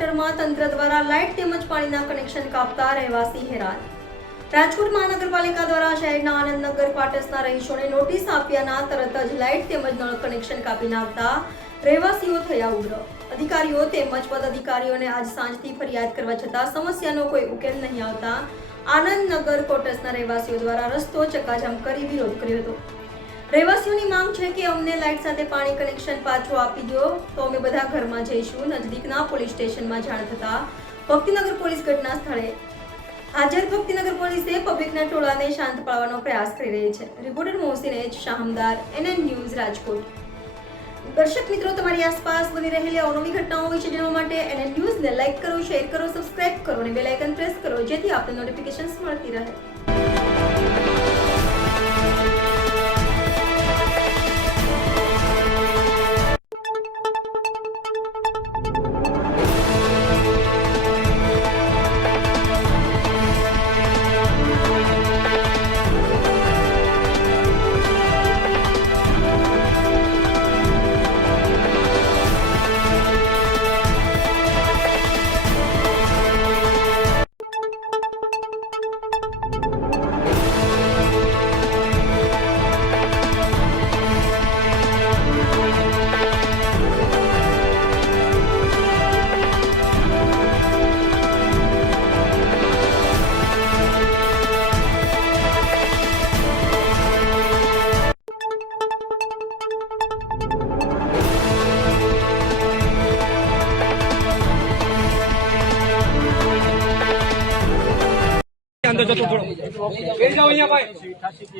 ક્વાર્ટરમાં તંત્ર દ્વારા લાઇટ તેમજ પાણીના કનેક્શન કાપતા રહેવાસી હેરાન। રાજકોટ મહાનગરપાલિકા દ્વારા શહેરના આનંદનગર ક્વાર્ટર્સના રહીશોને નોટિસ આપ્યાના તરત જ લાઇટ તેમજ નળ કનેક્શન કાપી નાખતા રહેવાસીઓ થયા ઉગ્ર। અધિકારીઓ તેમજ પદાધિકારીઓને આજ સાંજથી ફરિયાદ કરવા છતાં સમસ્યાનો કોઈ ઉકેલ નહીં આવતા આનંદનગર ક્વાર્ટર્સના રહેવાસીઓ દ્વારા રસ્તો ચક્કાજામ કરી વિરોધ કર્યો હતો। રહેવાસીઓની માંગ છે કે અમને લાઇટ સાથે પાણી કનેક્શન પાછું આપી દો તો અમે બધા ઘરમાં જઈશું। નજીકના પોલીસ સ્ટેશનમાં જાણ થતા ભક્તિનગર પોલીસ ઘટના સ્થળે હાજર। ભક્તિનગર પોલીસે પબ્લિકના ટોળાને શાંત પાડવાનો પ્રયાસ કરી રહી છે। Reporter Mohsin H Shahmadar, NN news, Rajkot. દર્શક મિત્રો, તમારી આસપાસ બની રહેલી અવનવી ઘટનાઓ વિશે જાણવા માટે NN ન્યૂઝને લાઇક કરો, શેર કરો, સબસ્ક્રાઇબ કરો અને બેલ આઇકન પ્રેસ કરો જેથી આપને નોટિફિકેશન્સ મળતી રહે।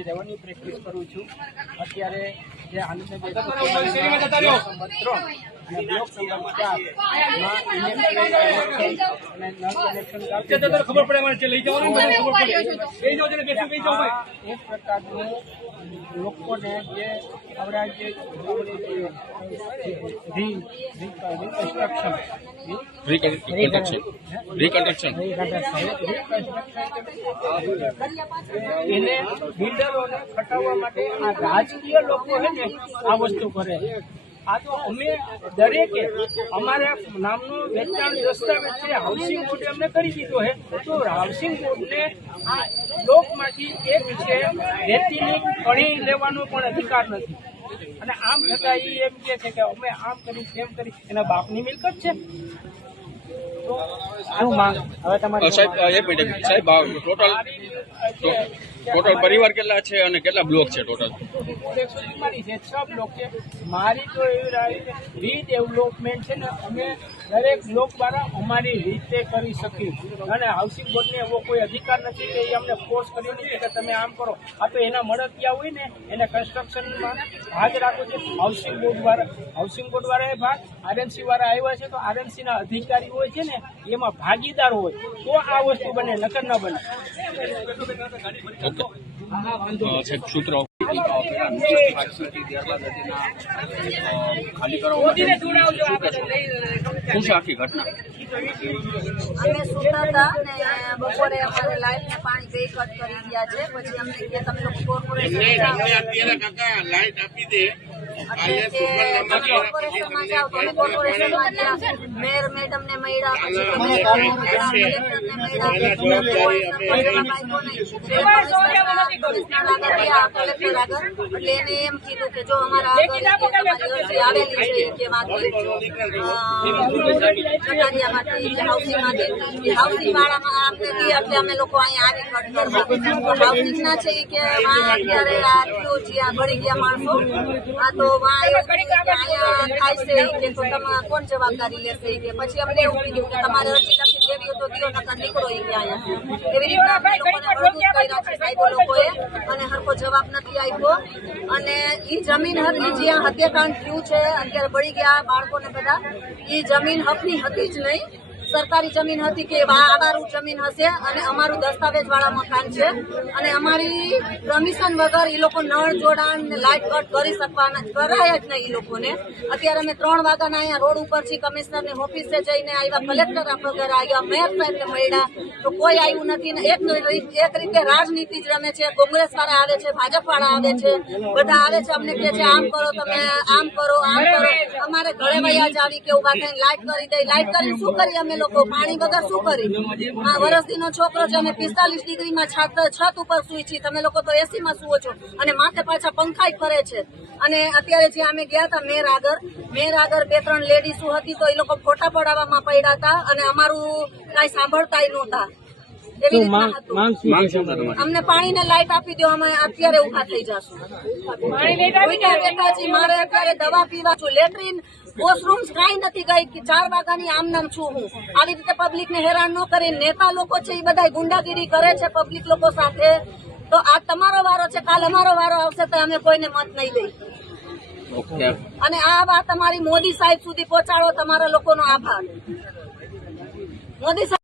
રહેવાની પ્રેક્ટિસ કરું છું। અત્યારે જે આનંદનગર બ્લોક નંબર 4 ખબર પડે લઈ જવાનું એક પ્રકારનું લોકોને જે રિકન્સ્ટ્રક્શન એને બિલ્ડરોને ખટાવવા માટે આ રાજકીય લોકો છે ને આ વસ્તુ કરે। આ તો અમે દરેકે અમારા નામનું વેચાણ દસ્તાવેજ છે, હાઉસિંગ બોર્ડે અમને કરી દીધો છે, તો હાઉસિંગ બોર્ડને આ બ્લોકમાંથી એક છે રેતીની કણી લેવાનો પણ અધિકાર નથી। અને આમ છતાં એ એમ કહે છે કે અમે આમ કરી તેમ કરી, એના બાપની મિલકત છે। તો શું માંગ હવે તમારી સાહેબ? એક મિનિટ સાહેબ, ટોટલ પરિવાર કેટલા છે અને કેટલા બ્લોક છે? ટોટલ 144 છે, 6 બ્લોક છે। મારી તો એવી રીડેવલપમેન્ટ છે ને, અમે દરેક બ્લોક દ્વારા અમારી રીતે કરી શકીએ અને હાઉસિંગ બોર્ડને એવો કોઈ અધિકાર નથી કે એ અમને ફોર્સ કર્યો નથી કે તમે આમ કરો। આ તો એના મળતિયા હોય ને એને કન્સ્ટ્રક્શનમાં ભાગ રાખો છે હાઉસિંગ બોર્ડ વાળા ભાગ, RMC વાળા આવ્યા છે તો RMC ના અધિકારી હોય છે ને એમાં ભાગીદાર હોય તો આ વસ્તુ બને, નકર ન બને। સૂત્રો ખાલી કરો આખી ઘટના અમે સુતા હતા ને બપોરે અમારે લાઇટ ને પાણી બે કટ કરી ગયા છે। પછી અમને કે તમે લોકો કોર્પોરેશન લાઈટ આપી દે કોર્પોરેશનમાં જાઓ તો અમે કોર્પોરેશનમાં ગયા, મેયર મેડમ ને મળ્યા, પછી એટલે એને એમ કીધું કે જો અમારા આવેલી છે કે હાઉસિંગ વાળામાં અમને દી એટલે અમે લોકો અહીંયા આવી કટ કરવા હાઉસિંગ ના છે કે અત્યારે આ જ્યાં ભળી ગયા માણસો આ તો અહીંયા થાય છે કે તો તમે કોણ જવાબદારી લેશે કે પછી અમને એવું કીધું કે તમારે અરજી લખી દેવી હોય તો દિયો, નકર નીકળો અહીંયા। એવી રીતના સાહેબો લોકોએ અને હરકો જવાબ નથી આપ્યો અને એ જમીન હતી જ્યાં હત્યાકાંડ થયું છે, અત્યારે બળી ગયા બાળકોને બધા, એ જમીન હકની હતી જ નહીં। સરકારી જમીન હતી કે આવારું જમીન હશે અને અમારું દસ્તાવેજ વાળા મકાન છે અને અમારી પરમિશન વગર એ લોકો નળ જોડાણ ને લાઇટ કટ કરી શકવાના કરાય જ નહીં. એ લોકોને અત્યારે અમે 3 વાગ્યાના અહીંયા રોડ ઉપર થી કમિશનરની ઓફિસે જઈને આવ્યા, કલેક્ટર વગર આવ્યા, મેયર સાહેબને મળ્યા તો કોઈ આવ્યું નથી ને એક રીતે રાજનીતિ જ રમે છે. કોંગ્રેસ વાળા આવે છે, ભાજપ વાળા આવે છે, બધા આવે છે, અમને કહે છે આમ કરો, તમે આમ કરો, આમ કરો. અમારે ઘરે વયા જ આવી કે ઉભા થઈને લાઇટ કરી દઈ. લાઇટ કરીને શું કરીએ અમે લોકો? પાણી વગર શું કરી? આ વરસદીનો છોકરો છે, અમે 45 ડિગ્રીમાં છત ઉપર સુઈ છીએ, તમે લોકો તો એસી માં સુવો છો અને માથે પાછા પંખાઈ ફરે છે. અને અત્યારે જે અમે ગયા હતા મેર આગળ 2-3 લેડીઝો હતી તો એ લોકો ફોટા પડાવવામાં પડ્યા હતા અને અમારું કઈ સાંભળતા નહોતા. એવી રીતના હતું. અમને પાણી ને લાઇટ આપી દો, અમે અત્યારે ઉભા થઈ જશું. મારે અત્યારે દવા પીવા છું, લેટ્રિન વોશરૂમ કઈ નથી ગઈ કે 4 વાગ્યાની આમ નામ છું હું. આવી રીતે પબ્લિક ને હેરાન ન કરી. નેતા લોકો છે એ બધા ગુંડાગીરી કરે છે પબ્લિક લોકો સાથે. તો આ તમારો વારો છે, કાલ અમારો વારો આવશે તો અમે કોઈને મત નહીં દઈ. અને આ વાત અમારી મોદી સાહેબ સુધી પહોંચાડો. તમારા લોકોનો આભાર. મોદી સાહેબ